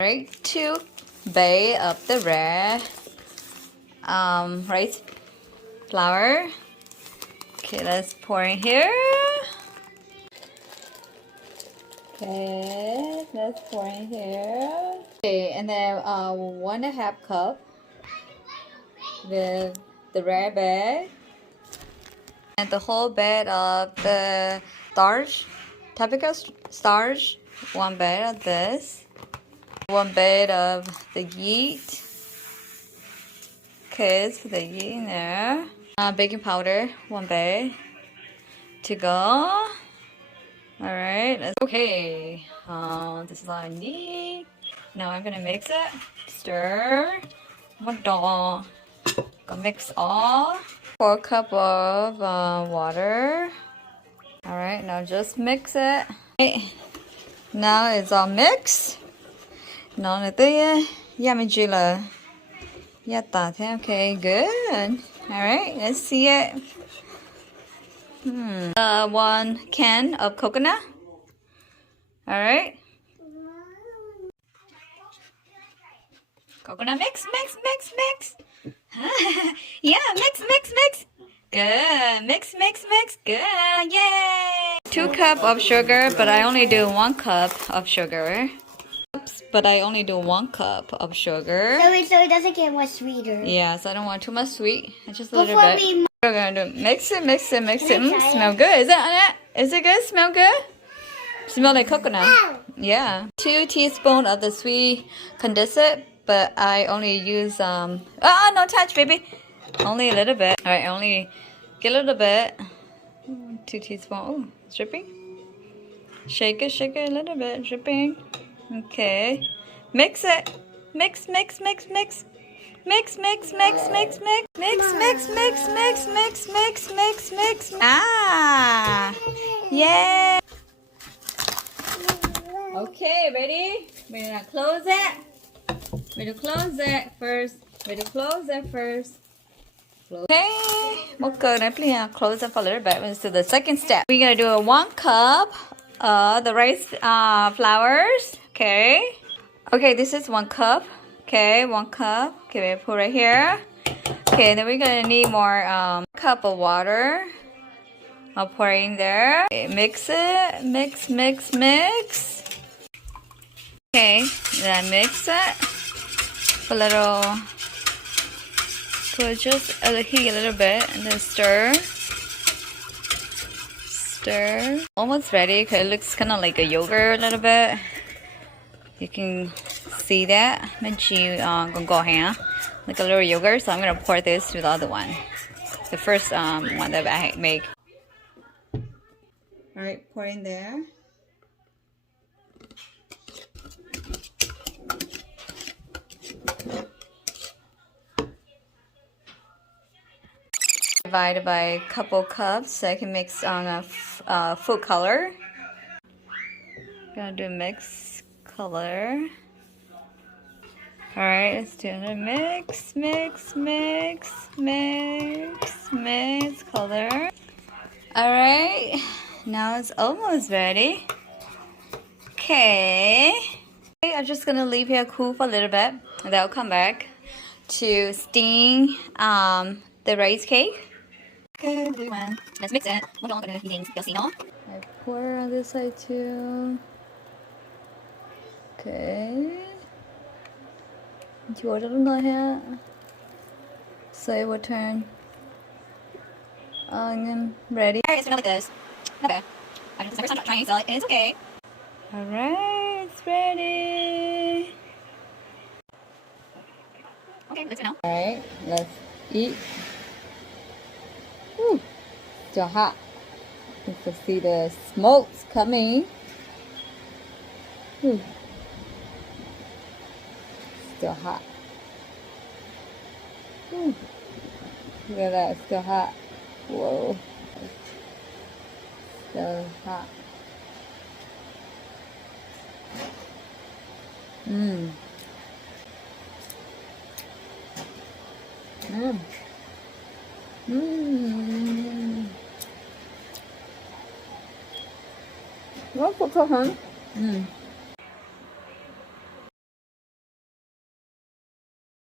Right, to bake up the red rice flour. Okay, let's pour in here. Okay, let's pour in here. Okay, and then 1.5 cup with the red bag. And the whole bag of the starch, Tapioca Starch, 1 bag of this. 1 bag of the yeast. Okay, let's put the yeast in there. Baking powder, 1 bag to go. Alright, okay. This is all I need. Now I'm gonna mix it. Stir. Gonna mix all. 4 cup of water. Alright, now just mix it. Okay. Now it's all mixed. Now okay, good. Alright, let's see it. 1 can of coconut. Alright. Coconut mix. Yeah, mix. Good. Mix. Good. Yay. 2 cup of sugar, but I only do 1 cup of sugar. But I only do 1 cup of sugar. So it doesn't get much sweeter. Yes, I don't want too much sweet. Just a little bit. We're gonna do mix it. Smell good. Is it good? Smell good? Smell like coconut. Yeah. 2 teaspoons of the sweet condensed, but I only use no touch, baby. Only a little bit. All right, only get a little bit. 2 teaspoons. Oh, it's dripping. Shake it a little bit. Dripping. Okay. Mix it. Mix. Ah! Yeah! Okay, ready? We're gonna close it. We're gonna close it first. Okay. Okay, please close it for a little bit. Let's do the second step. We're gonna do 1 cup of the rice flours. Okay. Okay, this is 1 cup. Okay, 1 cup. Okay, we put right here. Okay, then we're gonna need more cup of water. I'll pour in there. Okay, mix it. Mix. Okay, then mix it. Put just heat a little bit and then stir. Almost ready because it looks kind of like a yogurt a little bit. You can see that. Like a little yogurt. So I'm gonna pour this to the other one. The first one that I make. Alright, pour in there. Divided by a couple cups so I can mix on a food color. Gonna do mix color. Alright, let's do another mix color. Alright, now it's almost ready. Okay. I'm just gonna leave here cool for a little bit and then I'll come back to steam the rice cake. Good one. Let's mix it. I pour on this side too. Okay. So it will turn onion ready. Alright, it's gonna look like this. Okay. It's my first time trying, so it's okay. Alright, it's ready. Okay, let's go now. Alright, let's eat. Woo, still hot. You can see the smokes coming. Woo. Still hot. Woo. Look at that, still hot. Whoa. Still hot. Mmm. What for home?